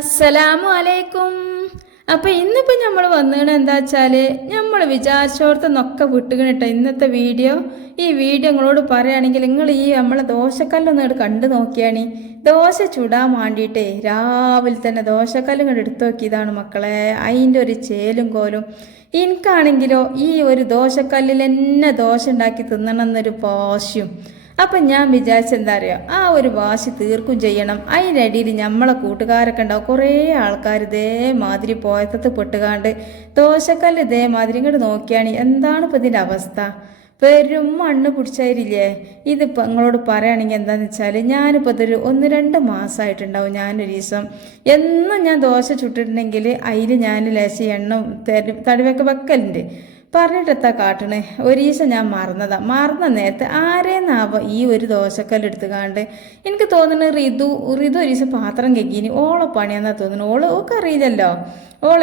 അസ്സലാമു അലൈക്കും. അപ്പം ഇന്നിപ്പോൾ നമ്മൾ വന്നത് എന്താ വെച്ചാൽ നമ്മൾ വിചാരിച്ചോടത്തുനിന്നൊക്കെ വിട്ടുകണിട്ടോ ഇന്നത്തെ വീഡിയോ. ഈ വീഡിയോ നിങ്ങളോട് പറയുകയാണെങ്കിൽ നിങ്ങൾ നമ്മളെ ദോശക്കല്ലൊന്നും ഇങ്ങോട്ട് കണ്ടു നോക്കിയാണ്. ദോശ ചുടാൻ വേണ്ടിയിട്ടേ രാവിലെ തന്നെ ദോശക്കല്ലും ഇങ്ങോട്ട് എടുത്തു നോക്കിയതാണ് മക്കളെ. അതിൻ്റെ ഒരു ചേലും കോലും. എനിക്കാണെങ്കിലോ ഈ ഒരു ദോശക്കല്ലിൽ തന്നെ ദോശ ഉണ്ടാക്കി തിന്നണം എന്നൊരു പാശ്യം. അപ്പം ഞാൻ വിചാരിച്ചെന്താ അറിയോ, ആ ഒരു വാശി തീർക്കും ചെയ്യണം. അതിനിടയിൽ നമ്മളെ കൂട്ടുകാരൊക്കെ ഉണ്ടാവും കുറേ ആൾക്കാർ ഇതേമാതിരി പോയത്തത്ത് പെട്ടുകാണ്ട് ദോശക്കല്ല് ഇതേമാതിരി ഇങ്ങോട്ട് നോക്കിയാണ്. എന്താണ് ഇപ്പം ഇതിൻ്റെ അവസ്ഥ? പെരും മണ്ണ് പിടിച്ചായിരില്ലേ. ഇതിപ്പോൾ നിങ്ങളോട് പറയുകയാണെങ്കിൽ എന്താണെന്ന് വെച്ചാൽ ഞാനിപ്പോൾ ഇതൊരു 1-2 മാസമായിട്ടുണ്ടാവും. ഞാനൊരു ദിവസം എന്നും ഞാൻ ദോശ ചുട്ടിട്ടുണ്ടെങ്കിൽ അതിൽ ഞാൻ ലേശം എണ്ണ തടിവൊക്കെ വെക്കലുണ്ട്. പറഞ്ഞിട്ടെത്താ കാട്ടണേ. ഒരു ദിവസം ഞാൻ മറന്ന നേരത്തെ ആരേന്നാവ ഈ ഒരു ദോശക്കല്ലെടുത്ത് കാണ്ട് എനിക്ക് തോന്നുന്നു ഋതു ഒരു ദിവസം പാത്രം കെക്കിനി ഓളെ പണിയാന്നാ തോന്നുന്നു. ഓൾക്ക് അറിയില്ലല്ലോ.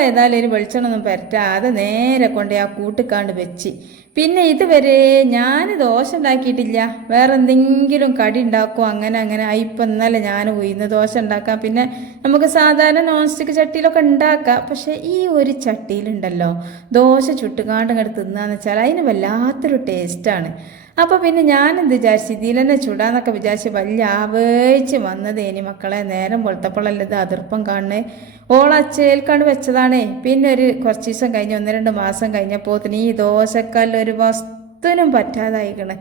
ഏതായാലും ഒരു വെളിച്ചെണ്ണൊന്നും പരറ്റാതെ നേരെ കൊണ്ട് ആ കൂട്ടിക്കാണ്ട് വെച്ച്. പിന്നെ ഇതുവരെ ഞാൻ ദോശ ഉണ്ടാക്കിയിട്ടില്ല. വേറെ എന്തെങ്കിലും കടി ഉണ്ടാക്കും. അങ്ങനെ ഇപ്പം ഇന്നലെ ഞാൻ ഉയർന്ന് ദോശ ഉണ്ടാക്കാം. പിന്നെ നമുക്ക് സാധാരണ നോൺ സ്റ്റിക്ക് ചട്ടിയിലൊക്കെ ഉണ്ടാക്കാം. പക്ഷെ ഈ ഒരു ചട്ടിയിലുണ്ടല്ലോ ദോശ ചുട്ടുകാണ്ട് ഇങ്ങോട്ട് തിന്നാന്ന് വെച്ചാൽ അതിന് വല്ലാത്തൊരു ടേസ്റ്റാണ്. അപ്പോൾ പിന്നെ ഞാനെന്ത് വിചാരിച്ചു ഇതിലെന്നെ ചുടാന്നൊക്കെ വിചാരിച്ച് വലിയ ആവേശിച്ച് വന്നതേനി മക്കളെ. നേരം വെളുത്തപ്പോഴല്ല ഇത് അതിർപ്പം കാണുന്നത്. ഓളച്ചേൽക്കാണ്ട് വെച്ചതാണേ. പിന്നെ ഒരു കുറച്ച് ദിവസം കഴിഞ്ഞ് 1-2 മാസം കഴിഞ്ഞപ്പോൾ ഈ ദോശക്കല്ല് ഒരു വസ്തുനും പറ്റാതായിക്കണ്.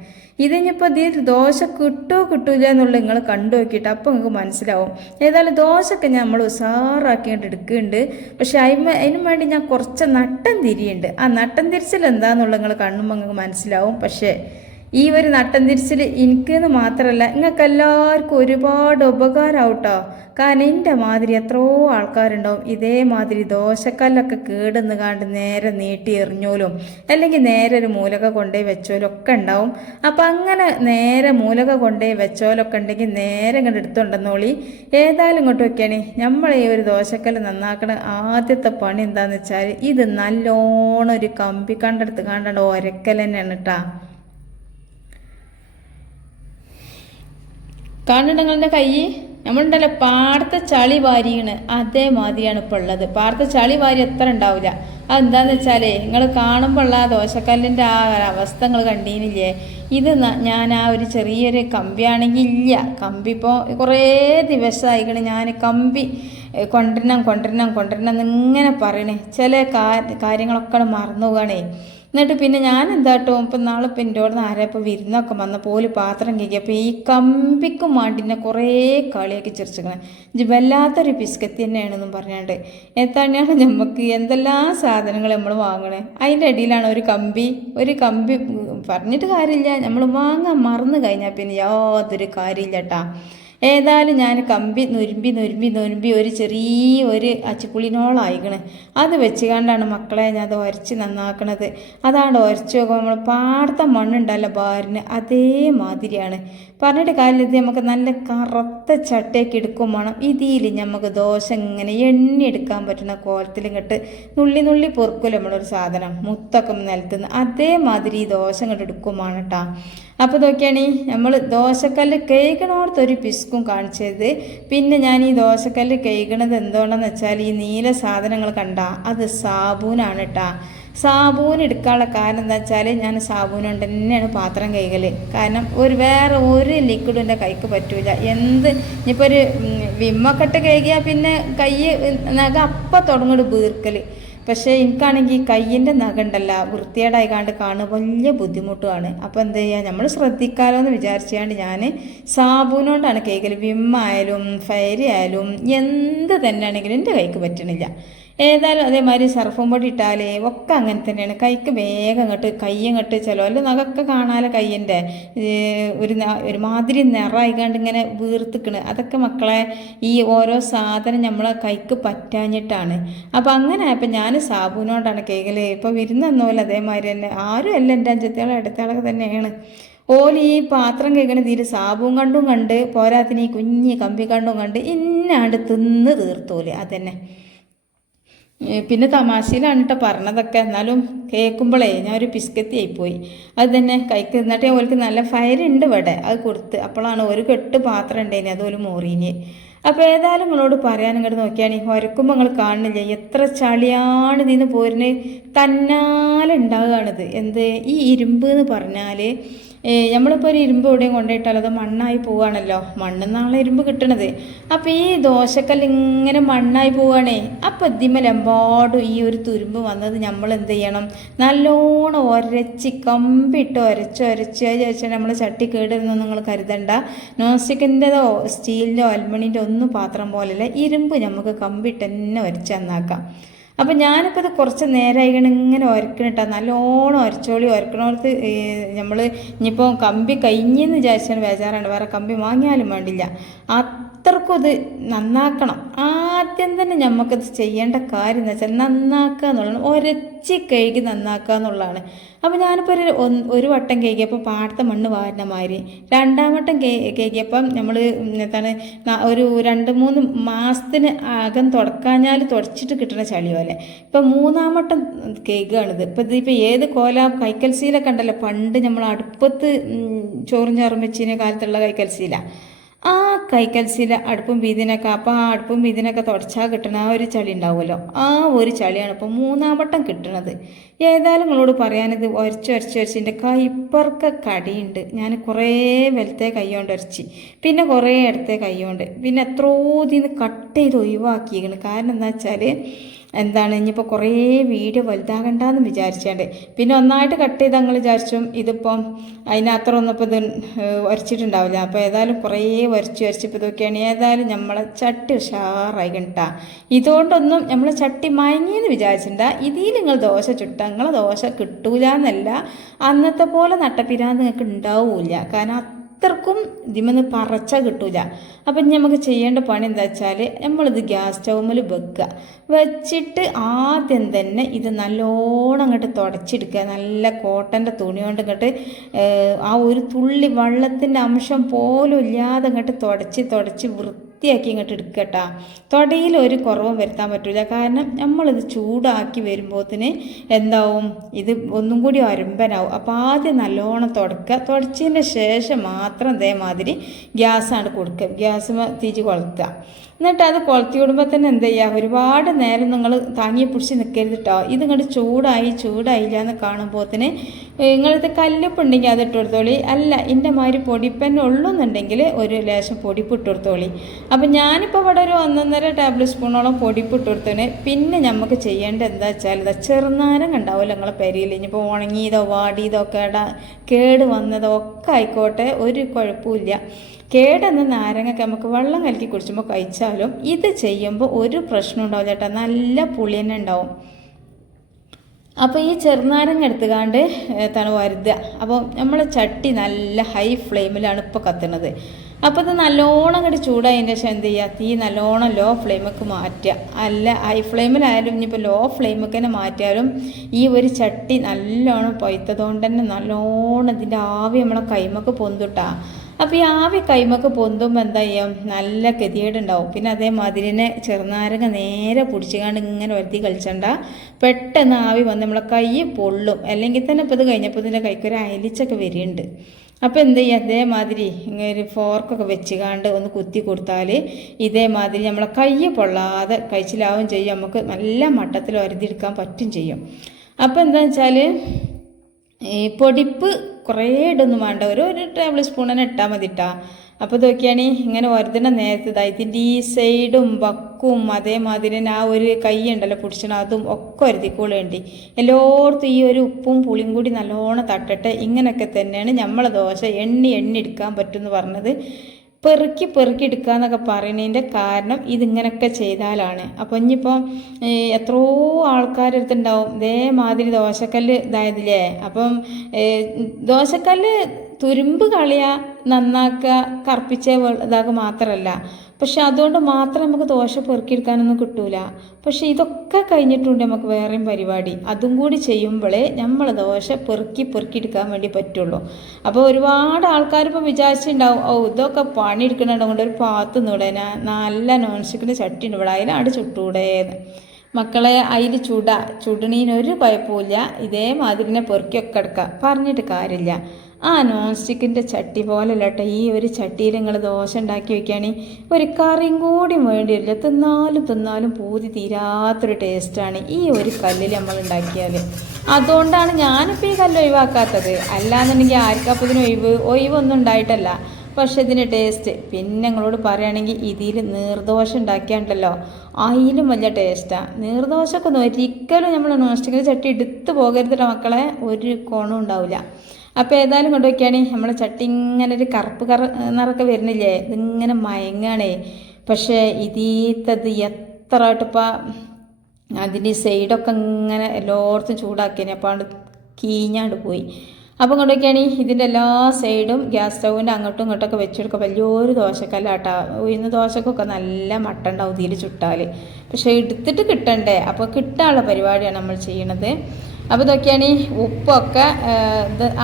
ഇതിനിപ്പോൾ ഇതിൽ ദോശ കിട്ടൂല എന്നുള്ളത് നിങ്ങൾ കണ്ടു നോക്കിയിട്ട് അപ്പോൾ നിങ്ങൾക്ക് മനസ്സിലാവും. ഏതായാലും ദോശയൊക്കെ നമ്മൾ ഉസാറാക്കിയിട്ട് എടുക്കുന്നുണ്ട്. പക്ഷെ അതിനും വേണ്ടി ഞാൻ കുറച്ച് നട്ടം തിരിയുണ്ട്. ആ നട്ടം തിരിച്ചിൽ എന്താണെന്നുള്ളത് നിങ്ങൾ കാണുമ്പോൾ നിങ്ങൾക്ക് മനസ്സിലാവും. പക്ഷേ ഈ ഒരു നട്ടം തിരിച്ചിൽ എനിക്കെന്ന് മാത്രമല്ല നിങ്ങൾക്ക് എല്ലാവർക്കും ഒരുപാട് ഉപകാരമാവും കേട്ടോ. കാരണം എൻ്റെ മാതിരി എത്രയോ ആൾക്കാരുണ്ടാവും ഇതേമാതിരി ദോശക്കല്ലൊക്കെ കേടുന്ന് കാണ്ട് നേരെ നീട്ടി എറിഞ്ഞോലും അല്ലെങ്കിൽ നേരെ ഒരു മൂലക കൊണ്ടുപോയി വെച്ചോലും ഒക്കെ ഉണ്ടാവും. അപ്പം അങ്ങനെ നേരെ മൂലക കൊണ്ടുപോയി വെച്ചോലൊക്കെ ഉണ്ടെങ്കിൽ നേരെ ഇങ്ങോട്ട് എടുത്തുണ്ടെന്നോളി. ഏതായാലും ഇങ്ങോട്ട് വെക്കുകയാണ് നമ്മൾ ഈ ഒരു ദോശക്കല്ല് നന്നാക്കണ ആദ്യത്തെ പണി എന്താണെന്ന് വെച്ചാൽ ഇത് നല്ലോണം ഒരു കമ്പി കണ്ടെടുത്ത് കാണ്ടാണ്ട് ഒരക്കൽ തന്നെയാണ് കേട്ടോ. കാണുന്നുണ്ടെങ്ങളുടെ കൈ നമ്മളുണ്ടല്ലോ പാടത്തെ ചളി വാരിയാണ് അതേമാതിരിയാണ് ഇപ്പോൾ ഉള്ളത്. പാടത്തെ ചളി വാരി എത്ര ഉണ്ടാവില്ല. അതെന്താന്ന് വെച്ചാലേ നിങ്ങൾ കാണുമ്പോൾ ഉള്ള ആ ദോശക്കല്ലിൻ്റെ ആ അവസ്ഥ നിങ്ങൾ കണ്ടീനില്ലേ. ഇത് ഞാൻ ആ ഒരു ചെറിയൊരു കമ്പിയാണെങ്കിൽ ഇല്ല. കമ്പി ഇപ്പോൾ കുറേ ദിവസമായിക്കണ് ഞാൻ കമ്പി കൊണ്ടുവരണം എന്നിങ്ങനെ പറയണേ. ചില കാര്യങ്ങളൊക്കെ മറന്നു പോകണേ. എന്നിട്ട് പിന്നെ ഞാൻ എന്താട്ടും ഇപ്പം നാളെ ഇപ്പം എൻ്റെ അവിടെ നിന്ന് ആരായപ്പോൾ വിരുന്നൊക്കെ വന്നപ്പോൾ പാത്രം കഴിക്കുക. ഈ കമ്പിക്കും മാണ്ടിനെ കുറേ കളിയാക്കി ചിരിച്ചിരിക്കണേ. വല്ലാത്തൊരു പിസ്കത്തി തന്നെയാണെന്നും പറഞ്ഞാണ്ട് എത്താണ്ടാണ് നമുക്ക് എന്തെല്ലാം സാധനങ്ങൾ നമ്മൾ വാങ്ങണേ. അതിൻ്റെ ഇടയിലാണ് ഒരു കമ്പി പറഞ്ഞിട്ട് കാര്യമില്ല. നമ്മൾ വാങ്ങാൻ മറന്നു കഴിഞ്ഞാൽ പിന്നെ യാതൊരു കാര്യമില്ല കേട്ടാ. ഏതായാലും ഞാൻ കമ്പി നുരുമ്പി ഒരു ചെറിയൊരു അച്ചിപ്പുളിനോളായിക്കണ്. അത് വെച്ചുകൊണ്ടാണ് മക്കളെ ഞാൻ അത് ഉരച്ച് നന്നാക്കണത്. അതാണ് ഉരച്ച് നോക്കുമ്പോൾ നമ്മൾ പാടത്തെ മണ്ണുണ്ടല്ലോ ബാരിന് അതേമാതിരിയാണ്. പറഞ്ഞിട്ട് കാര്യം ഇത് നമുക്ക് നല്ല കറുത്ത ചട്ടയൊക്കെ എടുക്കും വേണം. ഇതിൽ നമുക്ക് ദോശ ഇങ്ങനെ എണ്ണി എടുക്കാൻ പറ്റുന്ന കോലത്തിൽ ഇങ്ങോട്ട് നുള്ളി പൊറുക്കില്ല നമ്മളൊരു സാധനം മുത്തൊക്കെ നിലത്തുനിന്ന് അതേമാതിരി ഈ ദോശ ഇങ്ങോട്ട് എടുക്കും വേണം കേട്ടോ. അപ്പോൾ നോക്കിയാണ് നമ്മൾ ദോശക്കല്ല് കേൾക്കണോടത്തൊരു പിസ്കും കാണിച്ചത്. പിന്നെ ഞാൻ ഈ ദോശക്കല്ല് കേൾക്കണത് എന്തുകൊണ്ടെന്ന് വെച്ചാൽ ഈ നീല സാധനങ്ങൾ കണ്ട അത് സാബൂനാണ് കേട്ടോ. സാബൂൻ എടുക്കാനുള്ള കാരണം എന്താ വെച്ചാൽ ഞാൻ സാബൂൻ കൊണ്ട് തന്നെയാണ് പാത്രം കഴുകല്. കാരണം വേറെ ഒരു ലിക്വിഡും എൻ്റെ കൈക്ക് പറ്റൂല. ഇനിയിപ്പോൾ ഒരു വിമ്മക്കെട്ട് കഴുകിയാൽ പിന്നെ കൈ നഖ അപ്പം തുടങ്ങോട് വീർക്കൽ. പക്ഷേ എനിക്കാണെങ്കിൽ കയ്യിൻ്റെ നഖണ്ടല്ല വൃത്തികേടായി കാണുക വലിയ ബുദ്ധിമുട്ടുമാണ്. അപ്പോൾ എന്ത് ചെയ്യുക നമ്മൾ ശ്രദ്ധിക്കാമല്ലോ എന്ന് വിചാരിച്ചാണ്ട് ഞാൻ സാബൂനോണ്ടാണ് കൈകൾ. വിമ്മായാലും ഫയരി ആയാലും എന്ത് തന്നെയാണെങ്കിലും എൻ്റെ കൈക്ക് പറ്റണില്ല. ഏതായാലും അതേമാതിരി സർഫും പൊടി ഇട്ടാലേ ഒക്കെ അങ്ങനെ തന്നെയാണ്. കൈക്ക് വേഗം കയ്യങ്ങോട്ട് ചിലവല്ല നഖമൊക്കെ കാണാലോ കയ്യൻ്റെ ഒരുമാതിരി നിറമായിക്കാണ്ട് ഇങ്ങനെ വീർത്തിക്കണ്. അതൊക്കെ മക്കളെ ഈ ഓരോ സാധനം നമ്മളെ കൈക്ക് പറ്റാഞ്ഞിട്ടാണ്. അപ്പം അങ്ങനെ ആയപ്പോൾ ഞാൻ സാബൂനോണ്ടാണ് കേൾക്കല്. ഇപ്പോൾ വിരുന്നൊന്നുമല്ല അതേമാതിരി തന്നെ ആരും അല്ല എൻ്റെ അഞ്ചത്തേളോ അടുത്തേളൊക്കെ തന്നെയാണ്. ഓല് ഈ പാത്രം കേൾക്കണ തീരെ സാബും കണ്ട് പോരാത്തിന് ഈ കുഞ്ഞി കമ്പി കണ്ട് ഇന്നാണ്ട് തിന്ന് തീർത്തോല്. അതന്നെ പിന്നെ തമാശയിലാണ് കേട്ടോ പറഞ്ഞതൊക്കെ. എന്നാലും കേൾക്കുമ്പോഴേ ഞാൻ ഒരു പിസ്കത്തി ആയിപ്പോയി. അത് തന്നെ കൈക്ക് എന്നിട്ട് ഓൾക്ക് നല്ല ഫയറുണ്ട് ഇവിടെ. അത് കൊടുത്ത് അപ്പോഴാണ് ഒരു കെട്ട് പാത്രം ഉണ്ടേനി അതുപോലെ മോറീന്. അപ്പോൾ ഏതായാലും നിങ്ങളോട് പറയാൻ ഇങ്ങോട്ട് നോക്കിയാണ് ഉരക്കുമ്പോൾ നിങ്ങൾ കാണുന്നില്ല എത്ര ചളിയാണ് ഇതിന്ന് പോരുന്നത്, തന്നാലെ ഉണ്ടാകുകയാണിത്. എന്ത് ഈ ഇരുമ്പ് എന്ന് പറഞ്ഞാൽ നമ്മളിപ്പോൾ ഒരു ഇരുമ്പ് എവിടെയും കൊണ്ടുപോയിട്ടാൽ അത് മണ്ണായി പോവുകയാണല്ലോ, മണ്ണെന്നാണല്ലോ ഇരുമ്പ് കിട്ടണത്. അപ്പോൾ ഈ ദോശക്കല്ല് ഇങ്ങനെ മണ്ണായി പോവുകയാണേ. അപ്പോൾ ഇതിന്മേലെമ്പാടും ഈ ഒരു തുരുമ്പ് വന്നത് നമ്മൾ എന്ത് ചെയ്യണം, നല്ലോണം ഉരച്ച് കമ്പിട്ട് ഉരച്ച് നമ്മൾ ചട്ടി കേടുന്നൊന്നും നിങ്ങൾ കരുതണ്ട. നോൺ സ്റ്റിക്കിൻ്റെതോ സ്റ്റീലിൻ്റെയോ അലുമിനിയൻ്റെ ഒന്നും പാത്രം പോലെയല്ല, ഇരുമ്പ് നമുക്ക് കമ്പിട്ട് തന്നെ ഉരച്ച് നന്നാക്കാം. അപ്പം ഞാനിപ്പോൾ ഇത് കുറച്ച് നേരമായിക്കണം ഇങ്ങനെ ഉരക്കണിട്ടാ, നല്ലോണം ഉരച്ചോളി. ഉരക്കണോടത്ത് നമ്മൾ ഇനിയിപ്പോൾ കമ്പി കഴിഞ്ഞെന്ന് വിചാരിച്ചാൽ ബേജാറാണ്, വേറെ കമ്പി വാങ്ങിയാലും വേണ്ടില്ല. അത്രക്കും ഇത് നന്നാക്കണം. ആദ്യം തന്നെ നമുക്കത് ചെയ്യേണ്ട കാര്യം എന്ന് വെച്ചാൽ നന്നാക്കുക എന്നുള്ളതാണ്, ഉരച്ച് കഴുകി നന്നാക്കുക എന്നുള്ളതാണ്. അപ്പോൾ ഞാനിപ്പോൾ ഒരു വട്ടം കഴുകിയപ്പോൾ പാടത്തെ മണ്ണ് വാരുന്ന മാതിരി, രണ്ടാം വട്ടം കഴുകിയപ്പം നമ്മൾ എന്താണ് ഒരു 2-3 മാസത്തിന് അകം തുടക്കാഞ്ഞാൽ തുടച്ചിട്ട് കിട്ടുന്ന ചളി പോലെ. ഇപ്പം മൂന്നാം വട്ടം കഴുകുകയാണിത്. ഇതിപ്പോൾ ഏത് കോല കൈക്കൽശീലൊക്കെ ഉണ്ടല്ലോ, പണ്ട് നമ്മൾ അടുപ്പത്ത് ചോറും ചാറും വെച്ചിന് കാലത്തുള്ള കൈക്കൽശീല, ആ കൈക്കൽശീല അടുപ്പും വീതിനൊക്കെ, അപ്പോൾ ആ അടുപ്പും വീതിനൊക്കെ തുടച്ചാൽ കിട്ടണ ആ ഒരു ചളി ഉണ്ടാവുമല്ലോ, ആ ഒരു ചളിയാണ് ഇപ്പോൾ മൂന്നാം വട്ടം കിട്ടണത്. ഏതായാലും നിങ്ങളോട് പറയാനിത് ഉരച്ച് എൻ്റെ കൈപ്പറക്ക കടിയുണ്ട്. ഞാൻ കുറേ വലത്തെ കൈ കൊണ്ട് ഉരച്ച്, പിന്നെ കുറേ ഇടത്തെ കൈ കൊണ്ട്, പിന്നെ എത്രയോ ഇതിന്ന് കട്ട് ചെയ്ത് ഒഴിവാക്കിയിരിക്കണം. കാരണം എന്താ വെച്ചാൽ എന്താണ് ഇനിയിപ്പോൾ കുറേ വീഡിയോ വലുതാകണ്ടെന്ന് വിചാരിച്ചാണ്ട് പിന്നെ ഒന്നായിട്ട് കട്ട് ചെയ്ത് ഞങ്ങൾ വിചാരിച്ചും ഇതിപ്പം അതിനത്ര ഒന്നും ഇപ്പോൾ ഇത് ഉരച്ചിട്ടുണ്ടാവില്ല. അപ്പോൾ ഏതായാലും കുറേ വരച്ചിപ്പോൾ ഇതൊക്കെയാണ്. ഏതായാലും നമ്മളെ ചട്ടി ഉഷാറായി കണ്ടാ. ഇതുകൊണ്ടൊന്നും നമ്മൾ ചട്ടി മയങ്ങിയെന്ന് വിചാരിച്ചിട്ടുണ്ട. ഇതിൽ നിങ്ങൾ ദോശ ചുട്ട നിങ്ങളെ ദോശ കിട്ടൂല എന്നല്ല, അന്നത്തെ പോലെ നട്ടപ്പിരാന്ന് നിങ്ങൾക്ക് ഉണ്ടാവില്ല. കാരണം അത്രക്കും ഇതിമെന്ന് പറച്ചാൽ കിട്ടൂല. അപ്പം ഇനി നമുക്ക് ചെയ്യേണ്ട പണി എന്താ വെച്ചാൽ നമ്മളിത് ഗ്യാസ് സ്റ്റൗവിൽ വെച്ചിട്ട് ആദ്യം തന്നെ ഇത് നല്ലോണം അങ്ങോട്ട് തുടച്ചെടുക്കുക. നല്ല കോട്ടൻ്റെ തുണി കൊണ്ട് ഇങ്ങോട്ട് ആ ഒരു തുള്ളി വെള്ളത്തിൻ്റെ അംശം പോലും ഇല്ലാതെ അങ്ങോട്ട് തുടച്ച് വൃത്തിയാക്കി ഇങ്ങോട്ട് എടുക്കട്ടാ. തൊടയിൽ ഒരു കുറവും വരുത്താൻ പറ്റില്ല. കാരണം നമ്മളിത് ചൂടാക്കി വരുമ്പോഴത്തിന് എന്താവും, ഇത് ഒന്നും കൂടി ഒരമ്പനാവും. അപ്പോൾ ആദ്യം നല്ലോണം തുടച്ചതിന് ശേഷം മാത്രം ഇതേമാതിരി ഗ്യാസാണ് കൊടുക്കുക. ഗ്യാസ് തീച്ച് കൊളുത്തുക. എന്നിട്ട് അത് കൊളുത്തി വിടുമ്പോൾ തന്നെ എന്ത് ചെയ്യുക, ഒരുപാട് നേരം നിങ്ങൾ താങ്ങി പിടിച്ച് നിൽക്കരുത് കേട്ടോ. ഇത് ഇങ്ങോട്ട് ചൂടായില്ല എന്ന് കാണുമ്പോഴത്തിന് നിങ്ങളിത് കല്ലുപ്പുണ്ടെങ്കിൽ അത് ഇട്ട് കൊടുത്തോളി. അല്ല എൻ്റെ മാതിരി പൊടിപ്പന്നെ ഉള്ളൂന്നുണ്ടെങ്കിൽ ഒരു ലേശം പൊടിപ്പ് ഇട്ട് കൊടുത്തോളി. അപ്പം ഞാനിപ്പോൾ ഇവിടെ ഒരു 1.5 ടേബിൾ സ്പൂണോളം പൊടിപ്പ് ഇട്ട് കൊടുത്തതിന് പിന്നെ നമുക്ക് ചെയ്യേണ്ടത് എന്താ വെച്ചാൽ ഇതാ ചെറുനാരങ്ങ ഉണ്ടാവില്ല നിങ്ങളെ പെരയിൽ. ഇനിയിപ്പോൾ ഉണങ്ങിയതോ വാടിയതോ കേട് വന്നതോ ഒക്കെ ആയിക്കോട്ടെ, ഒരു കുഴപ്പമില്ല. കേടെന്ന നാരങ്ങയൊക്കെ നമുക്ക് വെള്ളം കലക്കി കുടിച്ചുമ്പോൾ കഴിച്ചാലും ഇത് ചെയ്യുമ്പോൾ ഒരു പ്രശ്നം ഉണ്ടാവില്ല ചേട്ടാ, നല്ല പുളി തന്നെ ഉണ്ടാവും. അപ്പോൾ ഈ ചെറുനാരങ്ങ എടുത്തുകാണ്ട് വരുത്തുക. അപ്പോൾ നമ്മളെ ചട്ടി നല്ല ഹൈ ഫ്ലെയിമിലാണ് ഇപ്പോൾ കത്തുന്നത്. അപ്പോൾ ഇത് നല്ലോണം അങ്ങോട്ട് ചൂടായതിൻ്റെ ശേഷം എന്ത് ചെയ്യുക, തീ നല്ലോണം ലോ ഫ്ലെയിമൊക്കെ മാറ്റുക. അല്ല ഹൈ ഫ്ലെയിമിലായാലും ഇനിയിപ്പോൾ ലോ ഫ്ലെയിമൊക്കെ തന്നെ മാറ്റിയാലും ഈ ഒരു ചട്ടി നല്ലോണം പൊയ്ത്തതുകൊണ്ട് തന്നെ നല്ലോണം ഇതിൻ്റെ ആവി നമ്മളെ കൈമൊക്കെ പൊന്തുട്ടാ. അപ്പോൾ ഈ ആവി കൈമൊക്കെ പൊന്തുമ്പോൾ എന്താ ചെയ്യാം, നല്ല ഗതികേടുണ്ടാവും. പിന്നെ അതേമാതിരി തന്നെ ചെറുനാരങ്ങ നേരെ പിടിച്ചുകൊണ്ട് ഇങ്ങനെ വരുത്തി കളിച്ചണ്ട, പെട്ടെന്ന് ആവി വന്ന് നമ്മളെ കൈ പൊള്ളും. അല്ലെങ്കിൽ തന്നെ ഇപ്പോൾ ഇത് കഴിഞ്ഞപ്പോൾ ഇതിൻ്റെ കൈക്കൊരു അയലിച്ചൊക്കെ വരികയുണ്ട്. അപ്പോൾ എന്ത് ചെയ്യുക, അതേമാതിരി ഇങ്ങനെ ഒരു ഫോർക്കൊക്കെ വെച്ചുകാണ്ട് ഒന്ന് കുത്തി കൊടുത്താൽ ഇതേമാതിരി നമ്മളെ കൈ പൊള്ളാതെ കഴിച്ചിലാവും ചെയ്യും. നമുക്ക് നല്ല മട്ടത്തിൽ വരുതിയെടുക്കാൻ പറ്റും ചെയ്യും. അപ്പോൾ എന്താണെന്ന് വെച്ചാൽ ഈ പൊടിപ്പ് കുറേ ഇടൊന്നും വേണ്ട, ഒരു ടേബിൾ സ്പൂൺ തന്നെ ഇട്ടാൽ മതി കേട്ടോ. അപ്പോൾ ഇതൊക്കെയാണ് ഇങ്ങനെ വരുന്ന നേരത്തെ ഇതിൻ്റെ ഈ സൈഡും ബക്കും അതേമാതിരി തന്നെ ആ ഒരു കൈ ഉണ്ടല്ലോ പിടിച്ചണം, അതും ഒക്കെ വരുത്തിക്കോളേണ്ടി. എല്ലായിടത്തും ഈ ഒരു ഉപ്പും പുളിയും കൂടി നല്ലോണം തട്ടട്ടെ. ഇങ്ങനെയൊക്കെ തന്നെയാണ് നമ്മളെ ദോശ എണ്ണി എടുക്കാൻ പറ്റുമെന്ന് പറഞ്ഞത്. പെറുക്കി എടുക്കുക എന്നൊക്കെ പറയുന്നതിൻ്റെ കാരണം ഇതിങ്ങനെയൊക്കെ ചെയ്താലാണ്. അപ്പോൾ ഇനിയിപ്പോൾ എത്രയോ ആൾക്കാരെടുത്തുണ്ടാവും ഇതേമാതിരി ദോശക്കല്ല് ഇതായതില്ലേ. അപ്പം ദോശക്കല്ല് തുരുമ്പ് കളയുക, നന്നാക്കുക, കറുപ്പിച്ച ഇതാക്കുക മാത്രമല്ല, പക്ഷെ അതുകൊണ്ട് മാത്രം നമുക്ക് ദോശ പെറുക്കിയെടുക്കാനൊന്നും കിട്ടൂല. പക്ഷെ ഇതൊക്കെ കഴിഞ്ഞിട്ടുണ്ട് നമുക്ക് വേറെയും പരിപാടി. അതും കൂടി ചെയ്യുമ്പോഴേ നമ്മൾ ദോശ പെറുക്കിയെടുക്കാൻ വേണ്ടി പറ്റുള്ളൂ. അപ്പോൾ ഒരുപാട് ആൾക്കാരിപ്പോൾ വിചാരിച്ചിട്ടുണ്ടാവും, ഇതൊക്കെ പണിയെടുക്കണതുകൊണ്ട് ഒരു പാത്ത് നിടന നല്ല നോൺ സ്റ്റിക്കിൻ്റെ ചട്ടി ഉണ്ട് ഇവിടെ, അതിലാണ് ചുട്ടൂടേന്ന്. മക്കളെ അതിൽ ചുടണീനൊരു കുഴപ്പമില്ല. ഇതേമാതിരിനെ പെറുക്കിയൊക്കെ എടുക്കുക, പറഞ്ഞിട്ട് കാര്യമില്ല. ആ നോൺ സ്റ്റിക്കിൻ്റെ ചട്ടി പോലെയല്ല കേട്ടോ, ഈ ഒരു ചട്ടിയിൽ നിങ്ങൾ ദോശ ഉണ്ടാക്കി വയ്ക്കുകയാണെങ്കിൽ ഒരു കറിയും കൂടി വേണ്ടി വരില്ല. തിന്നാലും പൂതി തീരാത്തൊരു ടേസ്റ്റാണ് ഈ ഒരു കല്ലിൽ നമ്മൾ ഉണ്ടാക്കിയാൽ. അതുകൊണ്ടാണ് ഞാനിപ്പോൾ ഈ കല്ല് ഒഴിവാക്കാത്തത്. അല്ലാന്നുണ്ടെങ്കിൽ ആർക്കപ്പതിന് ഒഴിവൊന്നും ഉണ്ടായിട്ടല്ല, പക്ഷെ ഇതിൻ്റെ ടേസ്റ്റ്. പിന്നെ നിങ്ങളോട് പറയുകയാണെങ്കിൽ ഇതിൽ നീർദോശ ഉണ്ടാക്കിയാണ്ടല്ലോ, അതിലും വലിയ ടേസ്റ്റാണ്. നീർദോശയൊക്കെ ഒരിക്കലും നമ്മൾ നോൺ സ്റ്റിക്കിൻ്റെ ചട്ടി എടുത്ത് പോകരുതിട്ടോ മക്കളെ, ഒരു കോണും ഉണ്ടാവില്ല. അപ്പോൾ ഏതായാലും കൊണ്ടുവയ്ക്കുകയാണ് നമ്മളെ ചട്ടി ഇങ്ങനെ ഒരു കറുപ്പ് നിറക്കെ വരുന്നില്ലേ, ഇതിങ്ങനെ മയങ്ങാണേ. പക്ഷേ ഇതീത്തത് എത്ര ആയിട്ടിപ്പോൾ അതിൻ്റെ സൈഡൊക്കെ ഇങ്ങനെ എല്ലായിടത്തും ചൂടാക്കിയേനെ, അപ്പോൾ അത് കീഞ്ഞാണ്ട് പോയി. അപ്പം കൊണ്ടൊക്കെയാണ് ഇതിൻ്റെ എല്ലാ സൈഡും ഗ്യാസ് സ്റ്റൗവിൻ്റെ അങ്ങോട്ടും ഇങ്ങോട്ടൊക്കെ വെച്ചെടുക്കുക. വലിയൊരു ദോശക്കല്ലാട്ടാ, ഉയർന്ന ദോശക്കൊക്കെ നല്ല മട്ട ഉണ്ടാവും ഇതിൽ ചുട്ടാൽ. പക്ഷേ എടുത്തിട്ട് കിട്ടണ്ടേ, അപ്പോൾ കിട്ടാനുള്ള പരിപാടിയാണ് നമ്മൾ ചെയ്യണത്. അപ്പോൾ ഇതൊക്കെയാണ് ഉപ്പൊക്കെ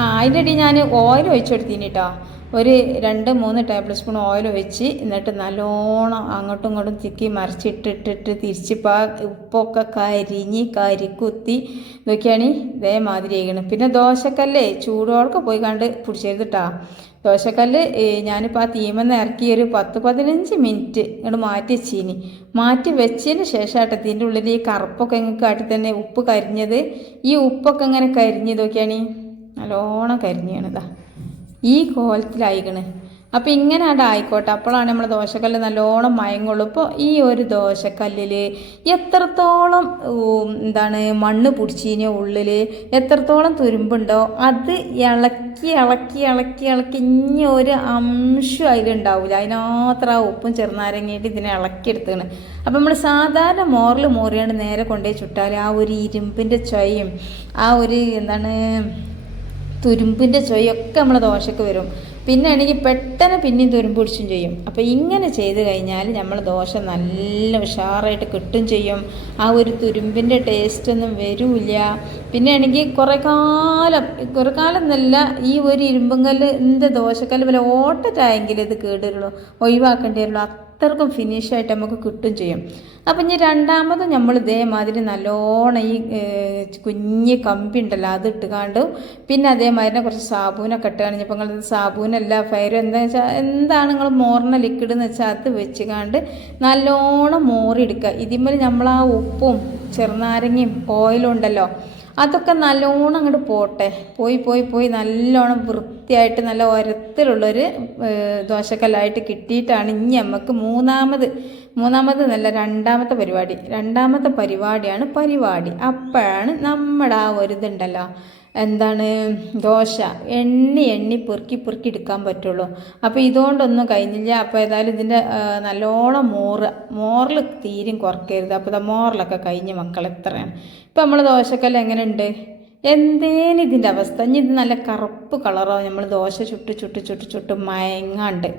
അതിൻ്റെ ഇടയിൽ ഞാൻ ഓയിൽ ഒഴിച്ചെടുത്തിന് കേട്ടോ. ഒരു 2-3 ടേബിൾ സ്പൂൺ ഓയിൽ ഒഴിച്ച് എന്നിട്ട് നല്ലോണം അങ്ങോട്ടും ഇങ്ങോട്ടും തിക്കി മറിച്ചിട്ടിട്ടിട്ട് തിരിച്ചിപ്പോൾ ഉപ്പൊക്കെ കരിക്കുത്തി ഇതൊക്കെയാണ് ഇതേമാതിരി ആയിരിക്കണം. പിന്നെ ദോശക്കല്ലേ ചൂടോടൊക്കെ പോയി കണ്ട് പിടിച്ചെടുത്ത് കേട്ടോ. ദോശക്കല്ല് ഞാനിപ്പോൾ ആ തീമെന്ന് ഇറക്കി ഒരു 10-15 മിനിറ്റ് ഇങ്ങോട്ട് മാറ്റി വെച്ചതിന് ശേഷമായിട്ട് ഇതിൻ്റെ ഉള്ളിൽ ഈ കറുപ്പൊക്കെ ഇങ്ങനെ കാട്ടി തന്നെ ഉപ്പ് കരിഞ്ഞത്. ഈ ഉപ്പൊക്കെ ഇങ്ങനെ കരിഞ്ഞതൊക്കെയാണ് നല്ലോണം കരിഞ്ഞാണിതാ ഈ കോലത്തിലായിക്കണ്. അപ്പോൾ ഇങ്ങനെ അവിടെ ആയിക്കോട്ടെ, അപ്പോഴാണ് നമ്മൾ ദോശക്കല്ല് നല്ലോണം മയങ്ങുള്ളൂ. ഇപ്പോൾ ഈ ഒരു ദോശക്കല്ലിൽ എത്രത്തോളം മണ്ണ് പിടിച്ചിനോ ഉള്ളിൽ, എത്രത്തോളം തുരുമ്പുണ്ടോ അത് ഇളക്കി ഇനി ഒരു അംശം അതിലുണ്ടാവില്ല. അതിനത്ര ആ ഉപ്പും ചെറുനാരങ്ങയായിട്ട് ഇതിനെ ഇളക്കിയെടുത്താണ്. അപ്പോൾ നമ്മൾ സാധാരണ മോറിയാണ്ട് നേരെ കൊണ്ടുപോയി ചുട്ടാൽ ആ ഒരു ഇരുമ്പിൻ്റെ ചൊയ്യും ആ ഒരു തുരുമ്പിൻ്റെ ചൊയ്യൊക്കെ നമ്മളെ ദോശക്ക് വരും. പിന്നെ ആണെങ്കിൽ പെട്ടെന്ന് പിന്നെയും തുരുമ്പ് പിടിച്ചും ചെയ്യും. അപ്പോൾ ഇങ്ങനെ ചെയ്ത് കഴിഞ്ഞാൽ നമ്മൾ ദോശ നല്ല ഉഷാറായിട്ട് കിട്ടും ചെയ്യും. ആ ഒരു തുരുമ്പിൻ്റെ ടേസ്റ്റൊന്നും വരില്ല. പിന്നെ ആണെങ്കിൽ കുറേ കാലം നല്ല ഈ ഒരു ഇരുമ്പുങ്കല്ല് ദോശക്കല്ല് പോലെ ഓട്ടറ്റായെങ്കിൽ ഇത് കേടുള്ളൂ, ഒഴിവാക്കേണ്ടി വരുള്ളൂ. അത്രക്കും ഫിനിഷായിട്ട് നമുക്ക് കിട്ടും ചെയ്യും. അപ്പം ഇനി രണ്ടാമത് നമ്മൾ ഇതേമാതിരി നല്ലോണം ഈ കുഞ്ഞ് കമ്പി ഉണ്ടല്ലോ അത് ഇട്ടുകാണ്ടും പിന്നെ അതേമാതിരി കുറച്ച് സാബൂനൊക്കെ ഇട്ട് കഴിഞ്ഞപ്പോൾ നിങ്ങൾ സാബൂനല്ല ഫയർ എന്താണ് നിങ്ങൾ മോറിന ലിക്വിഡ് എന്ന് വെച്ചാൽ അത് വെച്ചുകാണ്ട് നല്ലോണം മോറിയെടുക്കുക. ഇതിന്മേൽ നമ്മൾ ആ ഉപ്പും ചെറുനാരങ്ങയും ഓയിലും ഉണ്ടല്ലോ അതൊക്കെ നല്ലോണം അങ്ങോട്ട് പോട്ടെ. പോയി നല്ലോണം വൃത്തിയായിട്ട് നല്ല ഉരത്തിലുള്ളൊരു ദോശക്കല്ലായിട്ട് കിട്ടിയിട്ടാണ് ഇനി നമുക്ക് മൂന്നാമത് നല്ല രണ്ടാമത്തെ പരിപാടിയാണ് പരിപാടി. അപ്പോഴാണ് നമ്മുടെ ആ ഒരു ഇതുണ്ടല്ലോ ദോശ എണ്ണി പെറുക്കി എടുക്കാൻ പറ്റുള്ളൂ. അപ്പോൾ ഇതുകൊണ്ടൊന്നും കഴിഞ്ഞില്ല. അപ്പോൾ ഏതായാലും ഇതിൻ്റെ നല്ലോണം മോറിൽ തീരും കുറയ്ക്കരുത്. അപ്പോൾ മോറിലൊക്കെ കഴിഞ്ഞ് മക്കൾ എത്രയാണ്. ഇപ്പം നമ്മൾ ദോശക്കല്ല എങ്ങനെയുണ്ട്, എന്തേലും ഇതിൻ്റെ അവസ്ഥ. ഇനി ഇത് നല്ല കറുപ്പ് കളറോ നമ്മൾ ദോശ ചുട്ട് മയങ്ങാണ്ട്.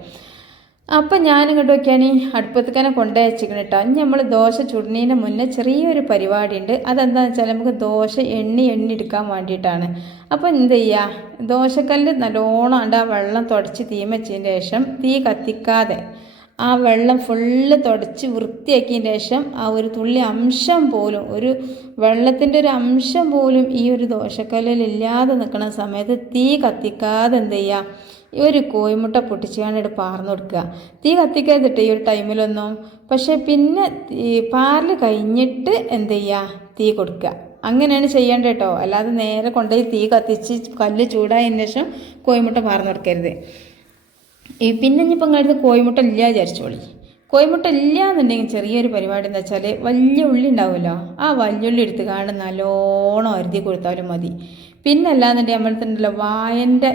അപ്പം ഞാനിങ്ങോട്ട് നോക്കിയാണ് അടുപ്പത്തേക്കന്നെ കൊണ്ടുവച്ചിരിക്കണം കേട്ടോ. ഇനി നമ്മൾ ദോശ ചുടുന്നതിന് മുന്നേ ചെറിയൊരു പരിപാടി ഉണ്ട്. അതെന്താണെന്ന് വെച്ചാൽ നമുക്ക് ദോശ എണ്ണി എടുക്കാൻ വേണ്ടിയിട്ടാണ്. അപ്പോൾ എന്ത് ചെയ്യുക, ദോശക്കല്ല് നല്ലോണം ആ വെള്ളം തുടച്ച് തീ വെച്ചതിന് ശേഷം തീ കത്തിക്കാതെ ആ വെള്ളം ഫുള്ള് തുടച്ച് വൃത്തിയാക്കിയതിന് ശേഷം ആ ഒരു തുള്ളി അംശം പോലും, ഒരു വെള്ളത്തിൻ്റെ ഒരു അംശം പോലും ഈ ഒരു ദോശക്കല്ലിൽ ഇല്ലാതെ നിൽക്കുന്ന സമയത്ത് തീ കത്തിക്കാതെ എന്ത് ചെയ്യുക, ഈ ഒരു കോഴിമുട്ട പൊട്ടിച്ചാണ്ട് പാർന്നു കൊടുക്കുക. തീ കത്തിക്കാതിട്ട് ഈ ഒരു ടൈമിലൊന്നും. പക്ഷേ പിന്നെ പാർല് കഴിഞ്ഞിട്ട് എന്ത് ചെയ്യുക, തീ കൊടുക്കുക. അങ്ങനെയാണ് ചെയ്യേണ്ടത് കേട്ടോ. അല്ലാതെ നേരെ കൊണ്ടുപോയി തീ കത്തിച്ച് കല്ല് ചൂടായതിന് ശേഷം കോഴിമുട്ട പാർന്നു കൊടുക്കരുത്. പിന്നെ ഇനിയിപ്പോൾ നിങ്ങളടുത്ത് കോഴിമുട്ട ഇല്ല വിചാരിച്ചോളി. കോഴിമുട്ട ഇല്ല എന്നുണ്ടെങ്കിൽ ചെറിയൊരു പരിപാടി എന്ന് വെച്ചാൽ വലിയ ഉള്ളി ഉണ്ടാവുമല്ലോ, ആ വലിയുള്ളി എടുത്ത് കാണുന്ന നല്ലോണം അരുതി കൊടുത്താലും മതി. പിന്നെ അല്ലാന്നുണ്ടെങ്കിൽ നമ്മളുണ്ടല്ലോ വാഴൻ്റെ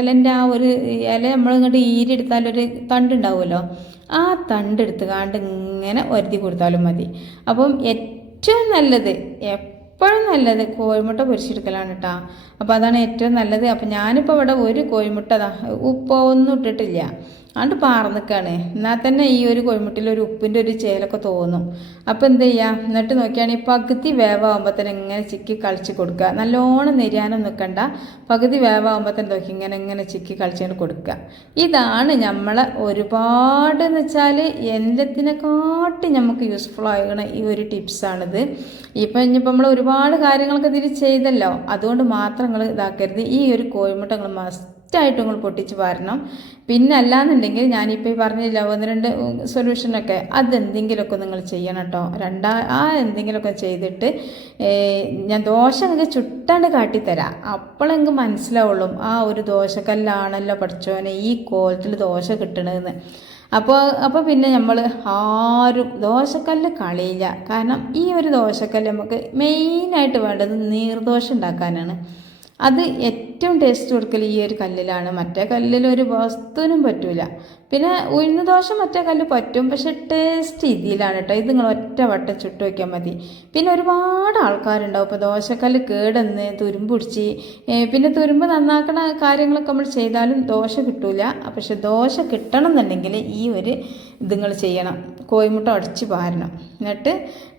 ഇലൻ്റെ ആ ഒരു ഇല നമ്മളിങ്ങോട്ട് ഈരെടുത്താലൊരു തണ്ടുണ്ടാവുമല്ലോ, ആ തണ്ടെടുത്ത് കാണ്ട് ഇങ്ങനെ ഒരുതി കൊടുത്താലും മതി. അപ്പം ഏറ്റവും നല്ലത് എപ്പോഴും നല്ലത് കോഴിമുട്ട പൊരിച്ചെടുക്കലാണ് കേട്ടോ. അപ്പോൾ അതാണ് ഏറ്റവും നല്ലത്. അപ്പോൾ ഞാനിപ്പോൾ ഇവിടെ ഒരു കോഴിമുട്ട ഉപ്പൊന്നും ഇട്ടിട്ടില്ല, ആണ്ട് പാർന്നിക്കാണ്. എന്നാൽ തന്നെ ഈ ഒരു കോഴിമുട്ടിൽ ഒരു ഉപ്പിൻ്റെ ഒരു ചേലൊക്കെ തോന്നും. അപ്പോൾ എന്ത് ചെയ്യുക, എന്നിട്ട് നോക്കിയാണെങ്കിൽ പകുതി വേവാകുമ്പോൾ തന്നെ ഇങ്ങനെ ചിക്കി കളിച്ച് കൊടുക്കുക. നല്ലോണം നെരിയാനും നിൽക്കണ്ട, പകുതി വേവാകുമ്പോൾ തന്നെ നോക്കി ഇങ്ങനെ ചിക്കി കളിച്ചുകൊണ്ട് കൊടുക്കുക. ഇതാണ് നമ്മളെ ഒരുപാട് എന്ന് വെച്ചാൽ എല്ലാത്തിനെക്കാട്ടും നമുക്ക് യൂസ്ഫുൾ ആകുന്ന ഈ ഒരു ടിപ്സാണിത്. ഇനിയിപ്പോൾ നമ്മൾ ഒരുപാട് കാര്യങ്ങളൊക്കെ ഇതിൽ ചെയ്തല്ലോ, അതുകൊണ്ട് മാത്രം നിങ്ങൾ ഇതാക്കരുത്. ഈ ഒരു കോഴിമുട്ട നിങ്ങൾ മസ്റ്റായിട്ട് നിങ്ങൾ പൊട്ടിച്ച് പാരണം. പിന്നെ അല്ലാന്നുണ്ടെങ്കിൽ ഞാനിപ്പോൾ ഈ പറഞ്ഞില്ല 1-2 സൊല്യൂഷനൊക്കെ അതെന്തെങ്കിലുമൊക്കെ നിങ്ങൾ ചെയ്യണം കേട്ടോ. എന്തെങ്കിലുമൊക്കെ ചെയ്തിട്ട് ഞാൻ ദോശ നിങ്ങൾക്ക് ചുട്ടാണ്ട് കാട്ടിത്തരാം. അപ്പോഴെങ്കിൽ മനസ്സിലാവുള്ളൂ ആ ഒരു ദോശക്കല്ലാണല്ലോ പഠിച്ചോനെ ഈ കോലത്തിൽ ദോശ കിട്ടണതെന്ന്. അപ്പോൾ പിന്നെ നമ്മൾ ആരും ദോശക്കല്ല് കളയില്ല. കാരണം ഈ ഒരു ദോശക്കല്ല് നമുക്ക് മെയിനായിട്ട് വേണ്ടത് നീർദോശ ഉണ്ടാക്കാനാണ്. അത് ഏറ്റവും ടേസ്റ്റ് കൊടുക്കൽ ഈ ഒരു കല്ലിലാണ്. മറ്റേ കല്ലിൽ ഒരു വസ്തുവിനും പറ്റൂല. പിന്നെ ഉഴുന്ന് ദോശ മറ്റേ കല്ല് പറ്റും, പക്ഷെ ടേസ്റ്റ് ഇതിലാണ് കേട്ടോ. ഇത് നിങ്ങൾ ഒറ്റ വട്ടം ചുട്ട് വയ്ക്കാൻ മതി. പിന്നെ ഒരുപാട് ആൾക്കാരുണ്ടാവും ഇപ്പോൾ ദോശക്കല്ല് കേടെന്ന് തുരുമ്പ് പിടിച്ച്, പിന്നെ തുരുമ്പ് നന്നാക്കണ കാര്യങ്ങളൊക്കെ നമ്മൾ ചെയ്താലും ദോശ കിട്ടൂല. പക്ഷെ ദോശ കിട്ടണം എന്നുണ്ടെങ്കിൽ ഈ ഒരു ഇത് നിങ്ങൾ ചെയ്യണം, കോഴിമുട്ട ഉടച്ച് പാരണം. എന്നിട്ട്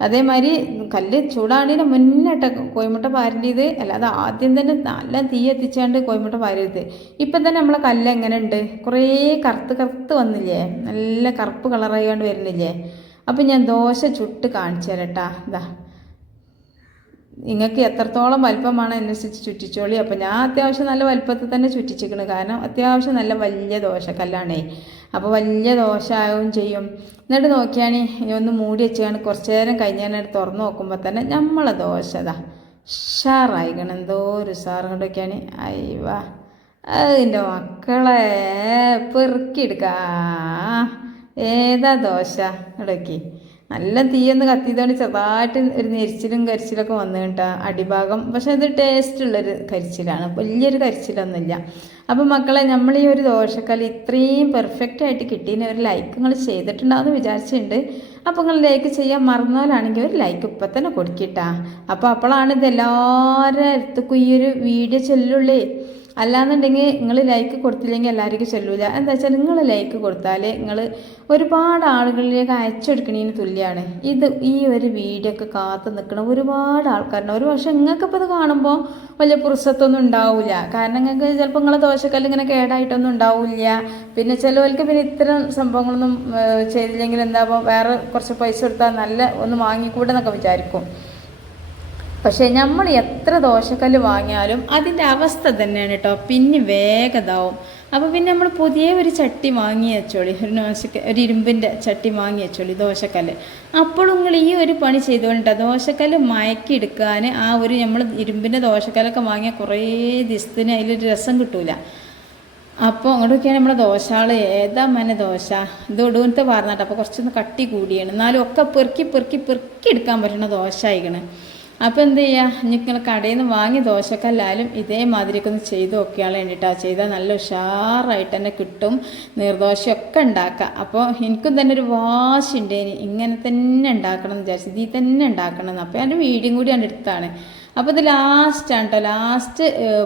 അതേമാതിരി കല്ല് ചൂടാണതിന് മുന്നേട്ട കോഴിമുട്ട പാരേണ്ടത്, അല്ലാതെ ആദ്യം തന്നെ നല്ല തീ എത്തിച്ചാണ്ട് കോഴിമുട്ട പാരരുത്. ഇപ്പം തന്നെ നമ്മളെ കല്ല് എങ്ങനെ ഉണ്ട്, കുറേ കറുത്ത് വന്നില്ലേ, നല്ല കറുപ്പ് കളറായിക്കൊണ്ട് വരുന്നില്ലേ. അപ്പം ഞാൻ ദോശ ചുട്ട് കാണിച്ചു തരട്ടാ. ഇതാ നിങ്ങൾക്ക് എത്രത്തോളം വലിപ്പമാണ് അതിനനുസരിച്ച് ചുറ്റിച്ചോളി. അപ്പോൾ ഞാൻ അത്യാവശ്യം നല്ല വലിപ്പത്തിൽ തന്നെ ചുറ്റിച്ചിരിക്കണ്, കാരണം അത്യാവശ്യം നല്ല വലിയ ദോശക്കല്ലാണേ. അപ്പോൾ വലിയ ദോശ ആവുകയും ചെയ്യും. എന്നിട്ട് നോക്കിയാണ് ഒന്ന് മൂടി വെച്ചാണ് കുറച്ച് നേരം കഴിഞ്ഞാൽ തുറന്ന് നോക്കുമ്പോൾ തന്നെ നമ്മളെ ദോശ ഇതാ ഉഷാറായിക്കണം. എന്തോ ഒരു ഉഷാറും കൊണ്ടൊക്കെയാണ്. അയ്യവാ അതിൻ്റെ മക്കളെ പെറുക്കിയെടുക്കാ. ഏതാ ദോശ ഇടയ്ക്ക് നല്ല തീയൊന്ന് കത്തിയതുകൊണ്ട് ചെറുതായിട്ട് ഒരു നെരിച്ചിലും കരിച്ചിലൊക്കെ വന്നു കേട്ടോ അടിഭാഗം. പക്ഷെ അത് ടേസ്റ്റുള്ളൊരു കരിച്ചിലാണ്, വലിയൊരു കരിച്ചിലൊന്നുമില്ല. അപ്പം മക്കളെ, നമ്മൾ ഈ ഒരു ദോശക്കല്ല് ഇത്രയും പെർഫെക്റ്റായിട്ട് കിട്ടിയതിന് ഒരു ലൈക്ക് നിങ്ങൾ ചെയ്തിട്ടുണ്ടാവുമെന്ന് വിചാരിച്ചിട്ടുണ്ട്. അപ്പോൾ നിങ്ങൾ ലൈക്ക് ചെയ്യാൻ മറന്നാലാണെങ്കിൽ ഒരു ലൈക്ക് ഇപ്പം തന്നെ കൊടുക്കിട്ടാ. അപ്പോഴാണ് ഇത് എല്ലാവരുടെ അടുത്തേക്കും ഈ ഒരു വീഡിയോ ചെല്ലുള്ളേ. അല്ലാന്നുണ്ടെങ്കിൽ നിങ്ങൾ ലൈക്ക് കൊടുത്തില്ലെങ്കിൽ എല്ലാവർക്കും ചെല്ലൂല. എന്താ വെച്ചാൽ നിങ്ങൾ ലൈക്ക് കൊടുത്താൽ നിങ്ങൾ ഒരുപാട് ആളുകളിലേക്ക് അയച്ചെടുക്കണതിന് തുല്യമാണ്. ഈ ഒരു വീഡിയോ ഒക്കെ കാത്തു നിൽക്കണം ഒരുപാട് ആൾക്കാരുണ്ട്. ഒരു പക്ഷേ നിങ്ങൾക്കിപ്പോൾ ഇത് കാണുമ്പോൾ വലിയ പുറത്തൊന്നും ഉണ്ടാവില്ല, കാരണം നിങ്ങൾക്ക് ചിലപ്പോൾ നിങ്ങളെ ദോശക്കല്ല് ഇങ്ങനെ കേടായിട്ടൊന്നും ഉണ്ടാവില്ല. പിന്നെ ചിലവർക്ക് പിന്നെ ഇത്തരം സംഭവങ്ങളൊന്നും ചെയ്തില്ലെങ്കിൽ എന്താകുമ്പോൾ വേറെ കുറച്ച് പൈസ കൊടുത്താൽ നല്ല ഒന്ന് വാങ്ങിക്കൂടെ എന്നൊക്കെ വിചാരിക്കും. പക്ഷേ നമ്മൾ എത്ര ദോശക്കല്ല് വാങ്ങിയാലും അതിൻ്റെ അവസ്ഥ തന്നെയാണ് കേട്ടോ, പിന്നെ വേഗതാവും. അപ്പോൾ പിന്നെ നമ്മൾ പുതിയ ഒരു ചട്ടി വാങ്ങി വെച്ചോളി, ഒരു ഇരുമ്പിൻ്റെ ചട്ടി വാങ്ങി വെച്ചോളി ദോശക്കല്ല്. അപ്പോൾ നിങ്ങൾ ഈ ഒരു പണി ചെയ്തുകൊണ്ടിട്ട് ദോശക്കല്ല് മയക്കിയെടുക്കാൻ ആ ഒരു നമ്മൾ ഇരുമ്പിൻ്റെ ദോശക്കല്ലൊക്കെ വാങ്ങിയാൽ കുറേ ദിവസത്തിന് അതിലൊരു രസം കിട്ടൂല. അപ്പോൾ അങ്ങോട്ടൊക്കെയാണ് നമ്മളെ ദോശകൾ. ഏതാ മന ദോശ ഇത് ഒടുവിനത്തെ പറഞ്ഞിട്ട് അപ്പോൾ കുറച്ചൊന്ന് കട്ടി കൂടിയാണ്, എന്നാലും ഒക്കെ പെറുക്കി എടുക്കാൻ പറ്റുന്ന ദോശ ആയിക്കണ്. അപ്പോൾ എന്ത് ചെയ്യുക, നിങ്ങൾ കടയിൽ നിന്ന് വാങ്ങി ദോശക്കല്ലാലും ഇതേമാതിരിയൊക്കെ ഒന്ന് ചെയ്ത് നോക്കിയാൽ വേണ്ടിയിട്ടാണ്. ചെയ്താൽ നല്ല ഉഷാറായിട്ട് തന്നെ കിട്ടും, നീർദോശയൊക്കെ ഉണ്ടാക്കാം. അപ്പോൾ എനിക്കും തന്നെ ഒരു വാശിയുണ്ടേനി ഇങ്ങനെ തന്നെ ഉണ്ടാക്കണം എന്ന് വിചാരിച്ചു, ഇതിൽ തന്നെ ഉണ്ടാക്കണം എന്ന്. അപ്പോൾ എൻ്റെ വീഡിയോ കൂടി ഞാൻ എടുത്താണ്. അപ്പോൾ ഇത് ലാസ്റ്റാണ് കേട്ടോ, ലാസ്റ്റ്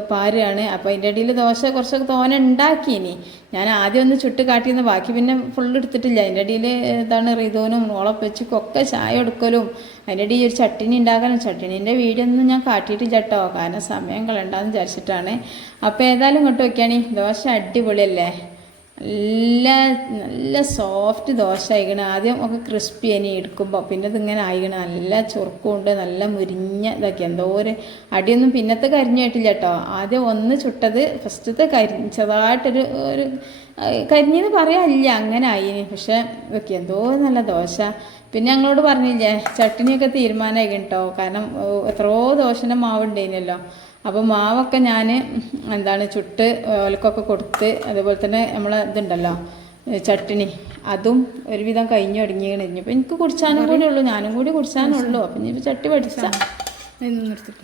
പാരുകയാണ്. അപ്പോൾ അതിൻ്റെ ഇടയിൽ ദോശ കുറച്ചൊക്കെ തോനെ ഉണ്ടാക്കിയിനി. ഞാൻ ആദ്യം ഒന്ന് ചുട്ട് കാട്ടിയെന്ന്, ബാക്കി പിന്നെ ഫുള്ള് എടുത്തിട്ടില്ല. അതിൻ്റെ ഇടയിൽ എന്താണ് റിതോനും ഓളപ്പച്ചിക്കും ഒക്കെ ചായ കൊടുക്കലും, അതിൻ്റെ ഇടയിൽ ഒരു ചട്ടിനി ഉണ്ടാക്കാനും. ചട്ടിനീൻ്റെ വീഡിയോ ഒന്നും ഞാൻ കാട്ടിയിട്ടില്ല കേട്ടോ, കാരണം സമയം കളയണ്ടെന്ന് വിചാരിച്ചിട്ടാണ്. അപ്പോൾ ഏതായാലും ഇങ്ങോട്ട് നോക്കിയാണ്, ദോശ അടിപൊളിയല്ലേ, നല്ല സോഫ്റ്റ് ദോശ ആയിക്കണ. ആദ്യം ഒക്കെ ക്രിസ്പി ഇനി എടുക്കുമ്പോൾ, പിന്നെ ഇതിങ്ങനെ ആയിക്കണ നല്ല ചുറുക്കുണ്ട്, നല്ല മുരിഞ്ഞ ഇതൊക്കെ. എന്തോ ഒരു അടിയൊന്നും പിന്നത്തെ കരിഞ്ഞു കേട്ടില്ല കേട്ടോ. ആദ്യം ഒന്ന് ചുട്ടത് ഫസ്റ്റത്തെ ചെറുതായിട്ടൊരു കരിഞ്ഞെന്ന് പറയാനില്ല, അങ്ങനെ ആയിന്. പക്ഷേ ഇതൊക്കെ എന്തോ നല്ല ദോശ. പിന്നെ ഞങ്ങളോട് പറഞ്ഞില്ലേ ചട്ടിനിയൊക്കെ തീരുമാനമായി കേട്ടോ, കാരണം എത്രയോ ദോശൻ്റെ മാവുണ്ടേനല്ലോ. അപ്പോൾ മാവൊക്കെ ഞാൻ ചുട്ട് ഓലക്കൊക്കെ കൊടുത്ത്, അതുപോലെ തന്നെ നമ്മളെ ഇതുണ്ടല്ലോ ചട്ടിനി, അതും ഒരുവിധം കഴിഞ്ഞു തുടങ്ങിയാണ്. ഇനിയിപ്പോൾ എനിക്ക് കുടിച്ചാനും കൂടി ഉള്ളൂ, ഞാനും കൂടി കുടിച്ചാനുള്ളൂ. അപ്പം ഇനിയിപ്പോൾ ചട്ടി പഠിച്ചാൽ.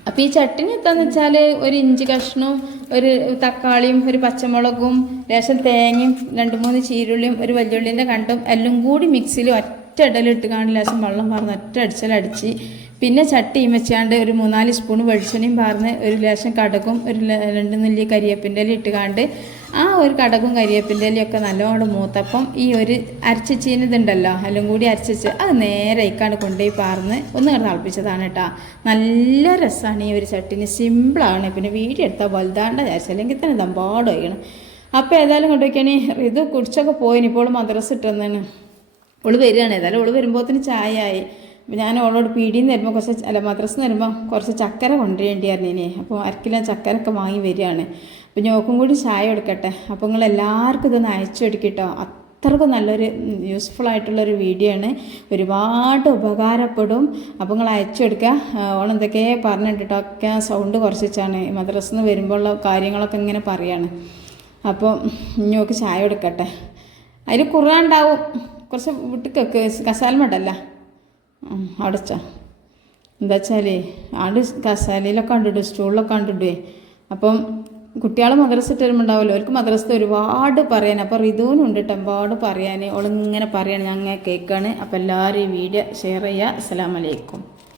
അപ്പോൾ ഈ ചട്ടിനി എന്താണെന്ന് വെച്ചാൽ ഒരു ഇഞ്ചി കഷ്ണവും ഒരു തക്കാളിയും ഒരു പച്ചമുളകും ലേശം തേങ്ങയും 2-3 ചീരുള്ളിയും ഒരു വലിയുള്ളിൻ്റെ കണ്ടും എല്ലാം കൂടി മിക്സിയിൽ ഒറ്റ ഇടലിട്ട് കാണും, ലേശം വെള്ളം പറഞ്ഞ് ഒറ്റ അടിച്ചലടിച്ച്, പിന്നെ ചട്ടിയും വെച്ചാണ്ട് ഒരു 3-4 സ്പൂൺ വെളിച്ചെണ്ണയും പാർന്ന് ഒരു ലേശം കടുകും ഒരു 2 നെല്ലി കരിയേപ്പിൻ്റെ ഇട്ട് കാണ്ട് ആ ഒരു കടകും കരിയേപ്പിൻ്റെ ഇലയൊക്കെ നല്ലോണം മൂത്തപ്പം ഈ ഒരു അരച്ചിച്ചീനതുണ്ടല്ലോ എല്ലാം കൂടി അരച്ചിച്ച് അത് നേരെ ഇക്കാണ്ട് കൊണ്ടുപോയി പാർന്ന് ഒന്ന് തിളപ്പിച്ചതാണ് കേട്ടോ. നല്ല രസമാണ് ഈ ഒരു ചട്ടിനി, സിമ്പിളാണ്. പിന്നെ വീഡിയോ എടുത്താൽ വലുതാണ്ട വിചാരിച്ചു, അല്ലെങ്കിൽ തന്നെ ദമ്പാട് വയ്ക്കണം. അപ്പോൾ ഏതായാലും കൊണ്ടുപോയിക്കാണ് ഇത് കുടിച്ചൊക്കെ പോയിന്. ഇപ്പോൾ മദ്രസ ഇട്ടെന്നാണ് ഓള് വരികയാണ്. ഏതായാലും ഓള് വരുമ്പോഴത്തേന് ചായ ആയി. അപ്പോൾ ഞാൻ ഓളോട് പീടിയിൽ നിന്ന് വരുമ്പോൾ കുറച്ച് മദ്രസ നിന്ന് വരുമ്പോൾ കുറച്ച് ചക്കര കൊണ്ടുവരേണ്ടിയായിരുന്നു ഇനി. അപ്പോൾ അരക്കിലോ ചക്കരൊക്കെ വാങ്ങി വരികയാണ്. അപ്പോൾ ഞോക്കും കൂടി ചായ എടുക്കട്ടെ. അപ്പോൾ നിങ്ങൾ എല്ലാവർക്കും ഇതൊന്ന് അയച്ചു കൊടുക്കട്ടോ. അത്രക്കും നല്ലൊരു യൂസ്ഫുൾ ആയിട്ടുള്ളൊരു വീഡിയോ ആണ്, ഒരുപാട് ഉപകാരപ്പെടും. അപ്പോൾ നിങ്ങൾ അയച്ചു കൊടുക്കുക. ഓളെന്തൊക്കെ പറഞ്ഞിട്ടോ ഒക്കെ സൗണ്ട് കുറച്ചിട്ടാണ് മദ്രസ നിന്ന് വരുമ്പോഴുള്ള കാര്യങ്ങളൊക്കെ ഇങ്ങനെ പറയാണ്. അപ്പോൾ ഞോക്ക് ചായ എടുക്കട്ടെ. അതിൽ കുറവുണ്ടാവും, കുറച്ച് വിട്ടിക്കൊക്കെ കസാലമട്ടല്ല അടച്ചോ. എന്താ വെച്ചാൽ ആണ്ട് കസാലയിലൊക്കെ കണ്ടിട്ടു, സ്റ്റൂളിലൊക്കെ കണ്ടിട്ടേ. അപ്പം കുട്ടികൾ മദ്രസ ഇട്ട് വരുമ്പോണ്ടാവുമല്ലോ, അവർക്ക് മദ്രസ ഒരുപാട് പറയാൻ. അപ്പോൾ റിതുവിനുണ്ട് കേട്ടോ ഒരുപാട് പറയാൻ. ഓളിങ്ങനെ പറയാണ്, ഞങ്ങൾ കേൾക്കാണ്. അപ്പോൾ എല്ലാവരും ഈ വീഡിയോ ഷെയർ ചെയ്യുക. അസ്സലാമു അലൈക്കും.